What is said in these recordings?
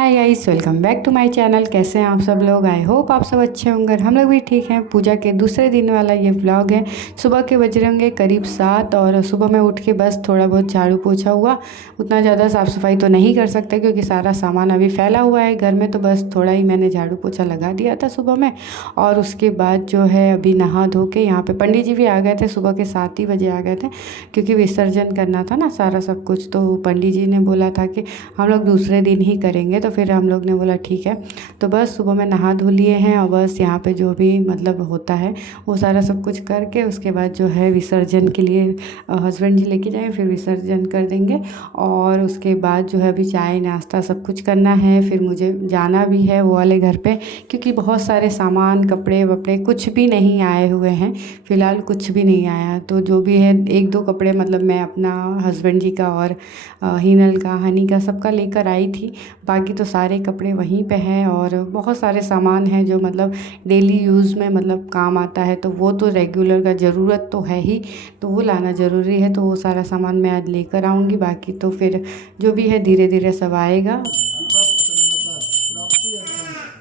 Hi guys, welcome back to my channel. कैसे हैं आप सब लोग? आई होप आप सब अच्छे होंगे। हम लोग भी ठीक हैं। पूजा के दूसरे दिन वाला ये व्लॉग है। सुबह के बज रहे होंगे करीब 7 और सुबह में उठ के बस थोड़ा बहुत झाड़ू पोछा हुआ। उतना ज़्यादा साफ़ सफाई तो नहीं कर सकते क्योंकि सारा सामान अभी फैला हुआ है घर में, तो बस थोड़ा ही मैंने झाड़ू पोछा लगा दिया था सुबह में। और उसके बाद जो है अभी नहा धो के यहाँ पे पंडित जी भी आ गए थे। सुबह के 7 ही बजे आ गए थे क्योंकि विसर्जन करना था ना सारा सब कुछ। तो पंडित जी ने बोला था कि हम लोग दूसरे दिन ही करेंगे, तो फिर हम लोग ने बोला ठीक है। तो बस सुबह में नहा धो लिए हैं और बस यहाँ पे जो भी मतलब होता है वो सारा सब कुछ करके उसके बाद जो है विसर्जन के लिए हस्बैंड जी लेके जाएँ, फिर विसर्जन कर देंगे। और उसके बाद जो है अभी चाय नाश्ता सब कुछ करना है। फिर मुझे जाना भी है वो वाले घर पे क्योंकि बहुत सारे सामान कपड़े वपड़े कुछ भी नहीं आए हुए हैं। फ़िलहाल कुछ भी नहीं आया, तो जो भी है एक दो कपड़े मतलब मैं अपना हस्बैंड जी का और हिनल का हनी का सबका लेकर आई थी। बाकी तो सारे कपड़े वहीं पे हैं और बहुत सारे सामान हैं जो मतलब डेली यूज़ में मतलब काम आता है, तो वो तो रेगुलर का ज़रूरत तो है ही, तो वो लाना ज़रूरी है। तो वो सारा सामान मैं आज लेकर आऊँगी। बाकी तो फिर जो भी है धीरे धीरे सब आएगा।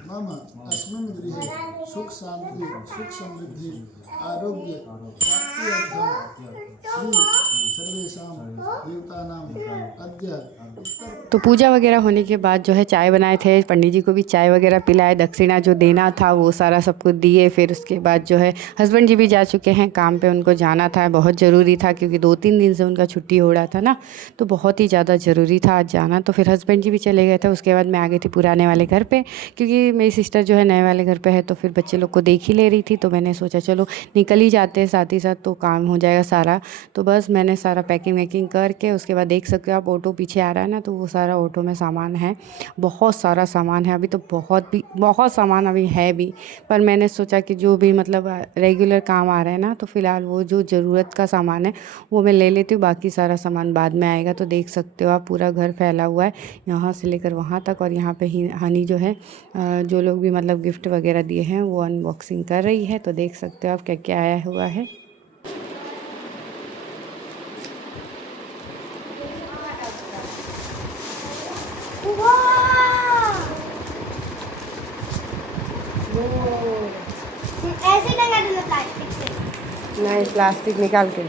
मम अस्मिन् गृहे सुख शांति सुख समृद्धि आरोग्य प्राप्त्यर्थं श्री सर्वेषां देवतानां अद्य तो पूजा वगैरह होने के बाद जो है चाय बनाए थे, पंडित जी को भी चाय वगैरह पिलाए, दक्षिणा जो देना था वो सारा सबको दिए। फिर उसके बाद जो है हस्बैंड जी भी जा चुके हैं काम पे, उनको जाना था, बहुत ज़रूरी था क्योंकि 2-3 दिन से उनका छुट्टी हो रहा था ना, तो बहुत ही ज़्यादा ज़रूरी था आज जाना। तो फिर हस्बैंड जी भी चले गए थे। उसके बाद मैं आ गई थी पुराने वाले घर पर क्योंकि मेरी सिस्टर जो है नए वाले घर पर है, तो फिर बच्चे लोग को देख ही ले रही थी, तो मैंने सोचा चलो निकल ही जाते हैं साथ ही साथ, तो काम हो जाएगा सारा। तो बस मैंने सारा पैकिंग वैकिंग करके उसके बाद देख सकते हो आप ऑटो पीछे आ रहा है ना, तो वो सारा ऑटो में सामान है, बहुत सारा सामान है। अभी तो बहुत सामान अभी है भी, पर मैंने सोचा कि जो भी मतलब रेगुलर काम आ रहे हैं ना, तो फ़िलहाल वो जो ज़रूरत का सामान है वो मैं ले लेती हूँ, बाकी सारा सामान बाद में आएगा। तो देख सकते हो आप पूरा घर फैला हुआ है यहाँ से लेकर वहाँ तक। और यहाँ पे ही हनी जो है जो लोग भी मतलब गिफ्ट वगैरह दिए हैं वो अनबॉक्सिंग कर रही है। तो देख सकते हो आप क्या क्या आया हुआ है। ऐसे लगा देना प्लास्टिक से। नहीं, प्लास्टिक निकाल के।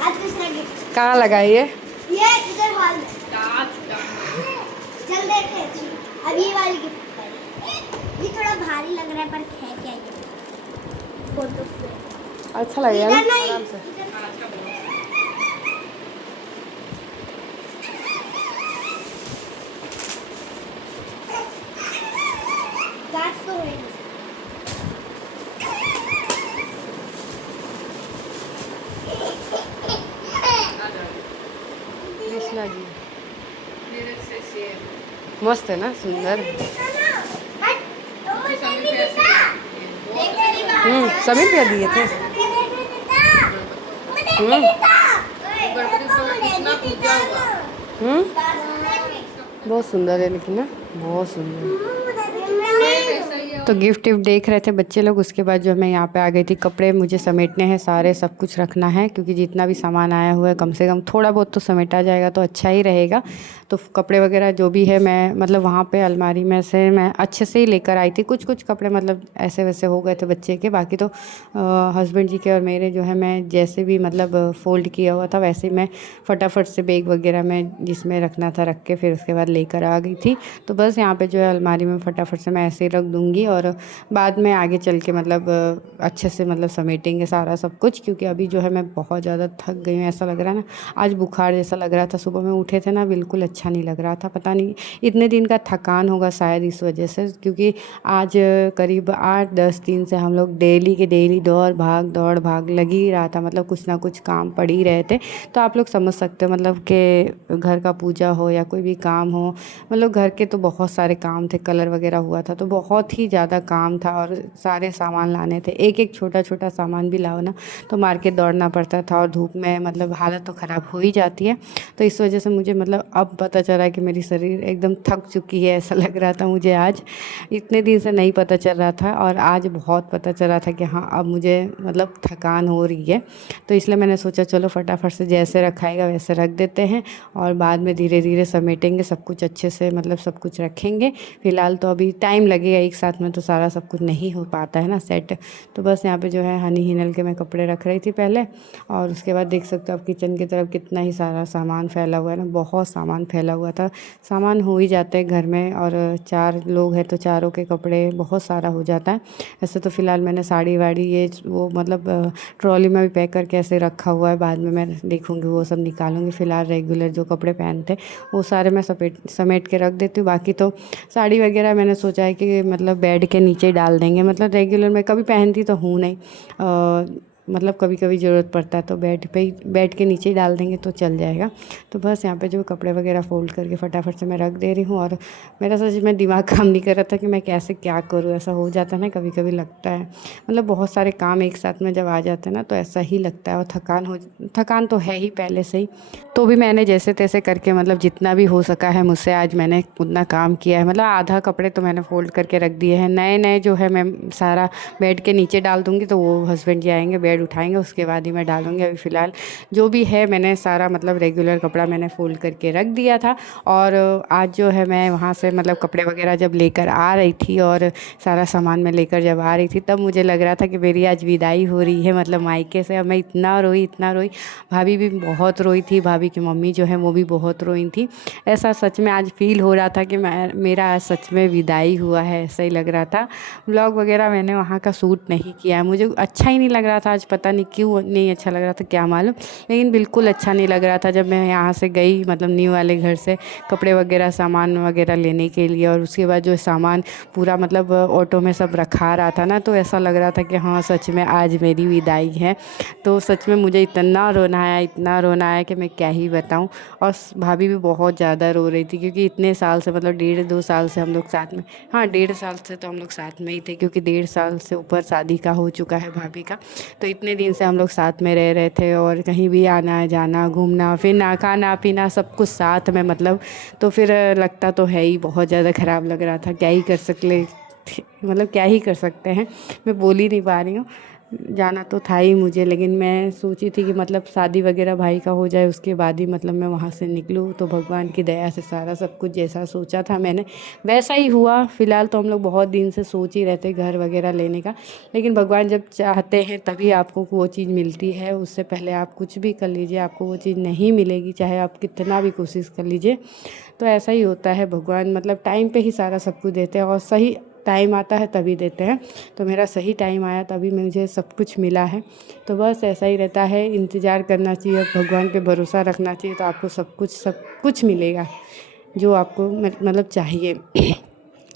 आज दूसरा गिफ्ट कहाँ लगाई है? ये इधर हॉल में। चल देखे अब ये वाली गिफ्ट। ये थोड़ा भारी लग रहा है पर है क्या ये? फोटो फ्रेम अच्छा लगेगा ना आराम से। काट तो है कृष्णा जी मस्त है ना, सुंदर। सभी पे दिए थे। बहुत सुंदर है लेकिन ना, बहुत सुंदर। तो गिफ्ट विफ्ट देख रहे थे बच्चे लोग। उसके बाद जो मैं यहाँ पे आ गई थी, कपड़े मुझे समेटने हैं सारे, सब कुछ रखना है क्योंकि जितना भी सामान आया हुआ है कम से कम थोड़ा बहुत तो समेटा जाएगा तो अच्छा ही रहेगा। तो कपड़े वगैरह जो भी है मैं मतलब वहाँ पे अलमारी में से मैं अच्छे से ही लेकर आई थी। कुछ कुछ कपड़े मतलब ऐसे वैसे हो गए थे बच्चे के, बाकी तो हस्बैंड जी के और मेरे जो है मैं जैसे भी मतलब फ़ोल्ड किया हुआ था वैसे ही मैं फटाफट से बैग वगैरह में जिसमें रखना था रख के फिर उसके बाद लेकर आ गई थी। तो बस यहाँ पे जो है अलमारी में फटाफट से मैं ऐसे ही रख दूँगी और बाद में आगे चल के मतलब अच्छे से मतलब समेटेंगे सारा सब कुछ। क्योंकि अभी जो है मैं बहुत ज़्यादा थक गई हूँ, ऐसा लग रहा है ना आज बुखार जैसा लग रहा था। सुबह में उठे थे ना बिल्कुल अच्छा नहीं लग रहा था, पता नहीं इतने दिन का थकान होगा शायद इस वजह से। क्योंकि आज करीब 8-10 दिन से हम लोग डेली के डेली दौड़ भाग लग ही रहा था, मतलब कुछ ना कुछ काम पड़ ही रहे थे। तो आप लोग समझ सकते हो मतलब कि घर का पूजा हो या कोई भी काम हो, मतलब घर के तो बहुत सारे काम थे, कलर वगैरह हुआ था तो बहुत ही ज़्यादा काम था और सारे सामान लाने थे, एक एक छोटा छोटा सामान भी लाओ ना तो मार्केट दौड़ना पड़ता था और धूप में मतलब हालत तो ख़राब हो ही जाती है। तो इस वजह से मुझे मतलब अब पता चला कि मेरी शरीर एकदम थक चुकी है, ऐसा लग रहा था मुझे आज। इतने दिन से नहीं पता चल रहा था और आज बहुत पता चला था कि हाँ अब मुझे मतलब थकान हो रही है। तो इसलिए मैंने सोचा चलो फटाफट से जैसे रखाएगा वैसे रख देते हैं और बाद में धीरे धीरे समेटेंगे सब कुछ अच्छे से, मतलब सब कुछ रखेंगे। फ़िलहाल तो अभी टाइम लगेगा, एक साथ में तो सारा सब कुछ नहीं हो पाता है ना सेट। तो बस यहाँ पे जो है हनी हिनल के मैं कपड़े रख रही थी पहले, और उसके बाद देख सकते हो आप किचन की तरफ कितना ही सारा सामान फैला हुआ है ना, बहुत सामान फैला हुआ था। सामान हो ही जाते हैं घर में और 4 लोग हैं तो चारों के कपड़े बहुत सारा हो जाता है। ऐसे तो फ़िलहाल मैंने साड़ी वाड़ी ये वो मतलब ट्रॉली में भी पैक करके ऐसे रखा हुआ है, बाद में मैं देखूँगी वो सब निकालूंगी। फ़िलहाल रेगुलर जो कपड़े पहनते वो सारे मैं समेट के रख देती हूँ। बाकी तो साड़ी वगैरह मैंने सोचा है कि मतलब बेड के नीचे डाल देंगे, मतलब रेगुलर मैं कभी पहनती तो हूँ नहीं, मतलब कभी कभी ज़रूरत पड़ता है तो बेड के नीचे ही डाल देंगे तो चल जाएगा। तो बस यहाँ पे जो कपड़े वगैरह फ़ोल्ड करके फटाफट से मैं रख दे रही हूँ। और मेरा सच में दिमाग काम नहीं कर रहा था कि मैं कैसे क्या करूँ, ऐसा हो जाता है ना कभी कभी लगता है, मतलब बहुत सारे काम एक साथ में जब आ जाते हैं ना तो ऐसा ही लगता है। और थकान तो है ही पहले से ही, तो भी मैंने जैसे तैसे करके मतलब जितना भी हो सका है मुझसे आज मैंने उतना काम किया है। मतलब आधा कपड़े तो मैंने फ़ोल्ड करके रख दिए हैं, नए नए जो है मैं सारा बेड के नीचे डाल दूँगी, तो वो हस्बैंड जी आएंगे बेड उठाएंगे उसके बाद ही मैं डालूँगी। अभी फ़िलहाल जो भी है मैंने सारा मतलब रेगुलर कपड़ा मैंने फ़ोल्ड करके रख दिया था। और आज जो है मैं वहाँ से मतलब कपड़े वगैरह जब लेकर आ रही थी और सारा सामान मैं लेकर जब आ रही थी तब मुझे लग रहा था कि मेरी आज विदाई हो रही है मतलब मायके से। और मैं इतना रोई भाभी भी बहुत रोई थी, भाभी की मम्मी जो है वो भी बहुत रोई थी। ऐसा सच में आज फ़ील हो रहा था कि मेरा आज सच में विदाई हुआ है, ऐसा ही लग रहा था। व्लॉग वगैरह मैंने वहाँ का शूट नहीं किया है, मुझे अच्छा ही नहीं लग रहा था आज, पता नहीं क्यों नहीं अच्छा लग रहा था क्या मालूम, लेकिन बिल्कुल अच्छा नहीं लग रहा था। जब मैं यहाँ से गई मतलब न्यू वाले घर से कपड़े वगैरह सामान वगैरह लेने के लिए और उसके बाद जो सामान पूरा मतलब ऑटो में सब रखा रहा था ना, तो ऐसा लग रहा था कि हाँ सच में आज मेरी विदाई है। तो सच में मुझे इतना रोना आया कि मैं क्या ही बताऊं। और भाभी भी बहुत ज़्यादा रो रही थी क्योंकि इतने साल से मतलब 1.5-2 साल से हम लोग साथ में, हाँ 1.5 साल से तो हम लोग साथ में ही थे क्योंकि 1.5 साल से ऊपर शादी का हो चुका है भाभी का। तो इतने दिन से हम लोग साथ में रह रहे थे और कहीं भी आना जाना घूमना फिरना खाना पीना सब कुछ साथ में मतलब, तो फिर लगता तो है ही, बहुत ज़्यादा ख़राब लग रहा था। क्या ही कर सकते मतलब क्या ही कर सकते हैं, मैं बोल ही नहीं पा रही हूँ। जाना तो था ही मुझे, लेकिन मैं सोची थी कि मतलब शादी वगैरह भाई का हो जाए उसके बाद ही मतलब मैं वहाँ से निकलूँ। तो भगवान की दया से सारा सब कुछ जैसा सोचा था मैंने वैसा ही हुआ। फ़िलहाल तो हम लोग बहुत दिन से सोच ही रहते घर वगैरह लेने का, लेकिन भगवान जब चाहते हैं तभी आपको वो चीज़ मिलती है, उससे पहले आप कुछ भी कर लीजिए आपको वो चीज़ नहीं मिलेगी, चाहे आप कितना भी कोशिश कर लीजिए। तो ऐसा ही होता है, भगवान मतलब टाइम पे ही सारा सब कुछ देते हैं और सही टाइम आता है तभी देते हैं। तो मेरा सही टाइम आया तभी मुझे सब कुछ मिला है। तो बस ऐसा ही रहता है, इंतज़ार करना चाहिए, भगवान पे भरोसा रखना चाहिए, तो आपको सब कुछ मिलेगा जो आपको मतलब चाहिए।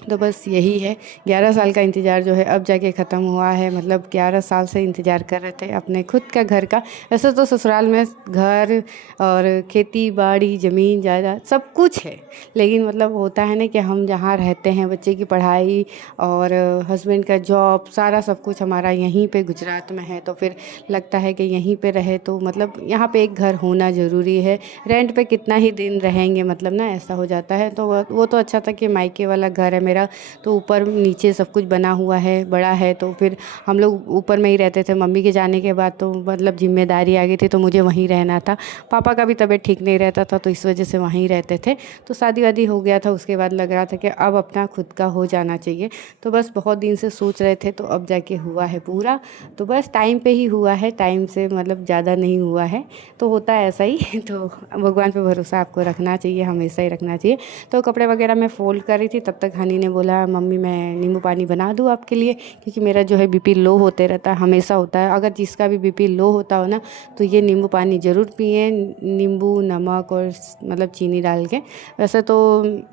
तो बस यही है, 11 साल का इंतज़ार जो है अब जाके ख़त्म हुआ है। मतलब 11 साल से इंतज़ार कर रहे थे अपने खुद का घर का। वैसे तो ससुराल में घर और खेती बाड़ी ज़मीन जायदाद सब कुछ है, लेकिन मतलब होता है ना कि हम जहाँ रहते हैं बच्चे की पढ़ाई और हस्बैंड का जॉब सारा सब कुछ हमारा यहीं पे गुजरात में है, तो फिर लगता है कि यहीं पे रहे तो मतलब यहाँ पे एक घर होना ज़रूरी है। रेंट पे कितना ही दिन रहेंगे मतलब ना, ऐसा हो जाता है। तो वो तो अच्छा था कि मायके वाला घर है मेरा, तो ऊपर नीचे सब कुछ बना हुआ है, बड़ा है, तो फिर हम लोग ऊपर में ही रहते थे। मम्मी के जाने के बाद तो मतलब जिम्मेदारी आ गई थी, तो मुझे वहीं रहना था। पापा का भी तबीयत ठीक नहीं रहता था, तो इस वजह से वहीं रहते थे। तो शादी वादी हो गया था, उसके बाद लग रहा था कि अब अपना खुद का हो जाना चाहिए। तो बस बहुत दिन से सोच रहे थे, तो अब जाके हुआ है पूरा। तो बस टाइम पे ही हुआ है, टाइम से मतलब ज़्यादा नहीं हुआ है, तो होता है ऐसा ही। तो भगवान पे भरोसा आपको रखना चाहिए, हमेशा ही रखना चाहिए। तो कपड़े वगैरह मैं फ़ोल्ड कर रही थी, तब तक हनी ने बोला मम्मी मैं नींबू पानी बना दूँ आपके लिए, क्योंकि मेरा जो है बीपी लो होते रहता है, हमेशा होता है। अगर जिसका भी बीपी लो होता हो ना तो ये नींबू पानी ज़रूर पिए, नींबू नमक और मतलब चीनी डाल के। वैसे तो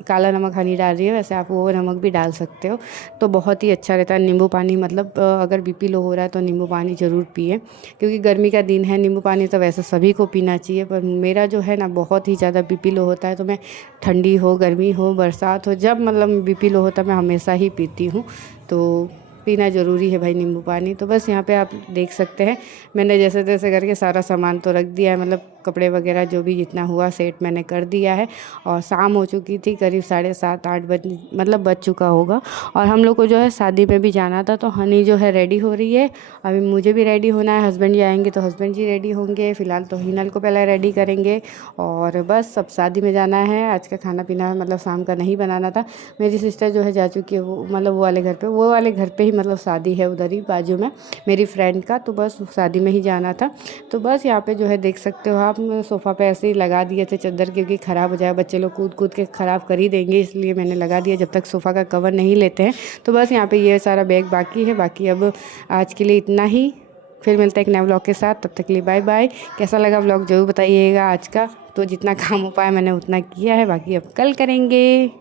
काला नमक हनी डाल रही है, वैसे आप वो नमक भी डाल सकते हो, तो बहुत ही अच्छा रहता है नींबू पानी। मतलब अगर बीपी लो हो रहा है तो नींबू पानी ज़रूर पिए, क्योंकि गर्मी का दिन है। नींबू पानी तो वैसे सभी को पीना चाहिए, पर मेरा जो है ना बहुत ही ज़्यादा बीपी लो होता है, तो मैं ठंडी हो गर्मी हो बरसात हो जब मतलब बीपी लो होता है मैं हमेशा ही पीती हूँ। तो पीना ज़रूरी है भाई नींबू पानी। तो बस यहाँ पे आप देख सकते हैं मैंने जैसे तैसे करके सारा सामान तो रख दिया है, मतलब कपड़े वगैरह जो भी जितना हुआ सेट मैंने कर दिया है। और शाम हो चुकी थी, करीब 7:30-8 बज चुका होगा। और हम लोग को जो है शादी में भी जाना था, तो हनी जो है रेडी हो रही है। अभी मुझे भी रेडी होना है, हस्बैंड जी आएंगे तो हस्बैंड जी रेडी होंगे। फ़िलहाल तो हिनल को पहले रेडी करेंगे और बस सब शादी में जाना है। आज का खाना पीना मतलब शाम का नहीं बनाना था। मेरी सिस्टर जो है जा चुकी है, वो मतलब वो वाले घर पे ही मतलब शादी है उधर ही बाजू में मेरी फ्रेंड का, तो बस शादी में ही जाना था। तो बस यहाँ पे जो है देख सकते हो आप, सोफ़ा पे ऐसे ही लगा दिए थे चादर, क्योंकि ख़राब हो जाए, बच्चे लोग कूद कूद के ख़राब कर ही देंगे, इसलिए मैंने लगा दिया जब तक सोफ़ा का कवर नहीं लेते हैं। तो बस यहाँ पे ये सारा बैग बाकी है। बाकी अब आज के लिए इतना ही, फिर मिलते हैं एक नए व्लॉग के साथ। तब तक के लिए बाय बाय। कैसा लगा व्लॉग ज़रूर बताइएगा आज का। तो जितना काम हो पाया मैंने उतना किया है, बाकी अब कल करेंगे।